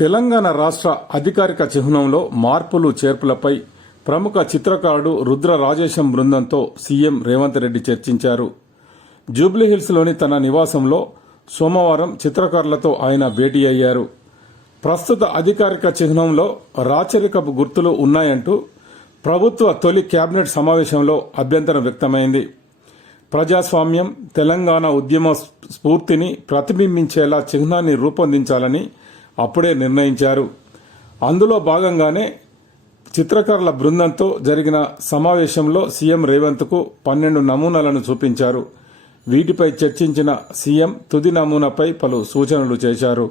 తెలంగాణ రాష్ట్ర అధికారిక చిహ్నంలో మార్పులు చేర్పులపై ప్రముఖ చిత్రకారుడు రుద్ర రాజేశం బృందంతో సీఎం రేవంత్ రెడ్డి చర్చించారు. జూబ్లీహిల్స్లోని తన నివాసంలో సోమవారం చిత్రకారులతో ఆయన భేటీ అయ్యారు. ప్రస్తుత అధికారిక చిహ్నంలో రాచరికపు గుర్తులు ఉన్నాయంటూ ప్రభుత్వ తొలి కేబినెట్ సమావేశంలో అభ్యంతరం వ్యక్తమైంది. ప్రజాస్వామ్యం తెలంగాణ ఉద్యమ స్ఫూర్తిని ప్రతిబింబించేలా చిహ్నాన్ని రూపొందించాలని అప్పుడే నిర్ణయించారు. అందులో భాగంగానే చిత్రకారుల బృందంతో జరిగిన సమావేశంలో సీఎం రేవంత్కు పన్నెండు నమూనాలను చూపించారు. వీటిపై చర్చించిన సీఎం తుది నమూనాపై పలు సూచనలు చేశారు.